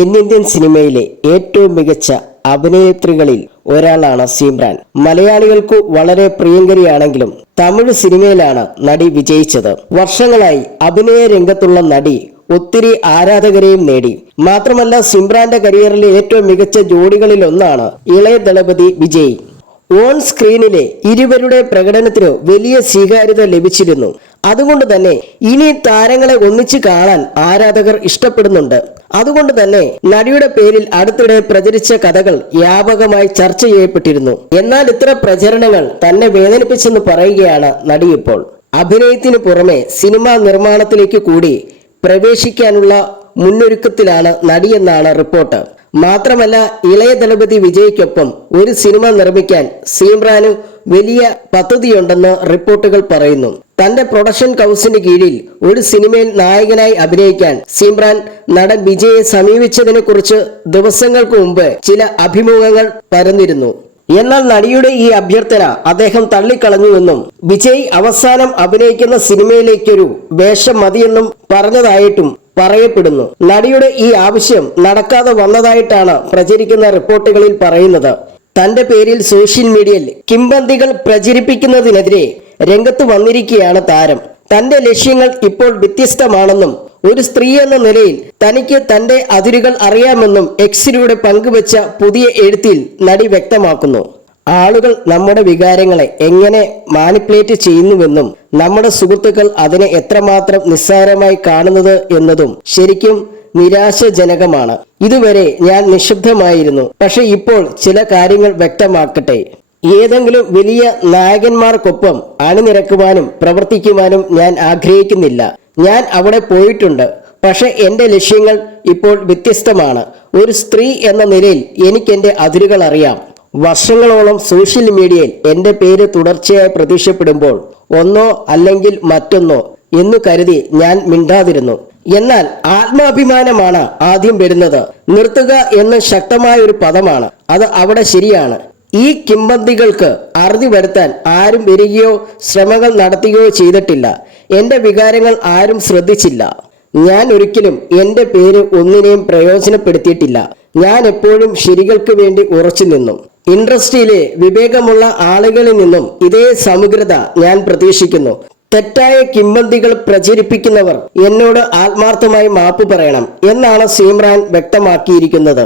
തെന്നിന്ത്യൻ സിനിമയിലെ ഏറ്റവും മികച്ച അഭിനേത്രികളിൽ ഒരാളാണ് സിമ്രാൻ. മലയാളികൾക്കു വളരെ പ്രിയങ്കരിയാണെങ്കിലും തമിഴ് സിനിമയിലാണ് നടി വിജയിച്ചത്. വർഷങ്ങളായി അഭിനയ രംഗത്തുള്ള നടി ഒത്തിരി ആരാധകരെയും നേടി. മാത്രമല്ല, സിമ്രാന്റെ കരിയറിലെ ഏറ്റവും മികച്ച ജോഡികളിൽ ഒന്നാണ് ഇളയ ദളപതി വിജയ്. ഓൺ സ്ക്രീനിലെ ഇരുവരുടെ പ്രകടനത്തിന് വലിയ സ്വീകാര്യത ലഭിച്ചിരുന്നു. അതുകൊണ്ട് തന്നെ ഇനി താരങ്ങളെ ഒന്നിച്ച് കാണാൻ ആരാധകർ ഇഷ്ടപ്പെടുന്നുണ്ട്. അതുകൊണ്ട് തന്നെ നടിയുടെ പേരിൽ അടുത്തിടെ പ്രചരിച്ച കഥകൾ വ്യാപകമായി ചർച്ച ചെയ്യപ്പെട്ടിരുന്നു. എന്നാൽ ഇത്ര പ്രചരണങ്ങൾ തന്നെ വേദനിപ്പിച്ചെന്ന് പറയുകയാണ് നടി ഇപ്പോൾ. അഭിനയത്തിന് പുറമെ സിനിമാ നിർമ്മാണത്തിലേക്ക് കൂടി പ്രവേശിക്കാനുള്ള മുന്നൊരുക്കത്തിലാണ് നടിയെന്നാണ് റിപ്പോർട്ട്. മാത്രമല്ല, ഇളയ ദളപതി വിജയ്ക്കൊപ്പം ഒരു സിനിമ നിർമ്മിക്കാൻ സിമ്രാന് വലിയ പദ്ധതിയുണ്ടെന്ന് റിപ്പോർട്ടുകൾ പറയുന്നു. തന്റെ പ്രൊഡക്ഷൻ ഹൗസിന് കീഴിൽ ഒരു സിനിമയിൽ നായകനായി അഭിനയിക്കാൻ സിമ്രാൻ നടൻ വിജയെ സമീപിച്ചതിനെ കുറിച്ച് ദിവസങ്ങൾക്ക് മുമ്പ് ചില അഭിമുഖങ്ങൾ പരന്നിരുന്നു. എന്നാൽ നടിയുടെ ഈ അഭ്യർത്ഥന അദ്ദേഹം തള്ളിക്കളഞ്ഞുവെന്നും വിജയ് അവസാനം അഭിനയിക്കുന്ന സിനിമയിലേക്കൊരു വേഷം മതിയെന്നും പറഞ്ഞതായിട്ടും പറയപ്പെടുന്നു. നടിയുടെ ഈ ആവശ്യം നടക്കാതെ വന്നതായിട്ടാണ് പ്രചരിക്കുന്ന റിപ്പോർട്ടുകളിൽ പറയുന്നത്. തന്റെ പേരിൽ സോഷ്യൽ മീഡിയയിൽ കിംവദന്തികൾ പ്രചരിപ്പിക്കുന്നതിനെതിരെ രംഗത്ത് വന്നിരിക്കുകയാണ് താരം. തന്റെ ലക്ഷ്യങ്ങൾ ഇപ്പോൾ വ്യത്യസ്തമാണെന്നും ഒരു സ്ത്രീ എന്ന നിലയിൽ തനിക്ക് തന്റെ അതിരുകൾ അറിയാമെന്നും എക്സിലൂടെ പങ്കുവച്ച പുതിയ എഴുത്തിൽ നടി വ്യക്തമാക്കുന്നു. ആളുകൾ നമ്മുടെ വികാരങ്ങളെ എങ്ങനെ മാനിപ്പുലേറ്റ് ചെയ്യുന്നുവെന്നും നമ്മുടെ സുഹൃത്തുക്കൾ അതിനെ എത്രമാത്രം നിസ്സാരമായി കാണുന്നത് എന്നതും ശരിക്കും നിരാശാജനകമാണ്. ഇതുവരെ ഞാൻ നിശബ്ദമായിരുന്നു, പക്ഷെ ഇപ്പോൾ ചില കാര്യങ്ങൾ വ്യക്തമാക്കട്ടെ. ഏതെങ്കിലും വലിയ നായകന്മാർക്കൊപ്പം അണിനിരക്കുവാനും പ്രവർത്തിക്കുവാനും ഞാൻ ആഗ്രഹിക്കുന്നില്ല. ഞാൻ അവിടെ പോയിട്ടുണ്ട്, പക്ഷെ എൻ്റെ ലക്ഷ്യങ്ങൾ ഇപ്പോൾ വ്യത്യസ്തമാണ്. ഒരു സ്ത്രീ എന്ന നിലയിൽ എനിക്ക് എൻ്റെ അതിരുകൾ അറിയാം. വർഷങ്ങളോളം സോഷ്യൽ മീഡിയയിൽ എൻ്റെ പേര് തുടർച്ചയായി പ്രത്യക്ഷപ്പെടുമ്പോൾ ഒന്നോ അല്ലെങ്കിൽ മറ്റൊന്നോ എന്നു കരുതി ഞാൻ മിണ്ടാതിരുന്നു. എന്നാൽ ആത്മാഭിമാനമാണ് ആദ്യം വരുന്നത്. നിർത്തുക എന്ന ശക്തമായ ഒരു പദമാണ്. അത് അവിടെ ശരിയാണ്. ഈ കിംവദന്തികൾക്ക് അറുതി വരുത്താൻ ആരും വരികയോ ശ്രമങ്ങൾ നടത്തുകയോ ചെയ്തിട്ടില്ല. എൻ്റെ വികാരങ്ങൾ ആരും ശ്രദ്ധിച്ചില്ല. ഞാൻ ഒരിക്കലും എൻ്റെ പേര് ഒന്നിനെയും പ്രയോജനപ്പെടുത്തിയിട്ടില്ല. ഞാൻ എപ്പോഴും ശരികൾക്ക് വേണ്ടി ഉറച്ചു നിന്നു. ഇൻഡസ്ട്രിയിലെ വിവേകമുള്ള ആളുകളിൽ നിന്നും ഇതേ സമഗ്രത ഞാൻ പ്രതീക്ഷിക്കുന്നു. തെറ്റായ കിംവദന്തികൾ പ്രചരിപ്പിക്കുന്നവർ എന്നോട് ആത്മാർത്ഥമായി മാപ്പ് പറയണം എന്നാണ് സിമ്രാൻ വ്യക്തമാക്കിയിരിക്കുന്നത്.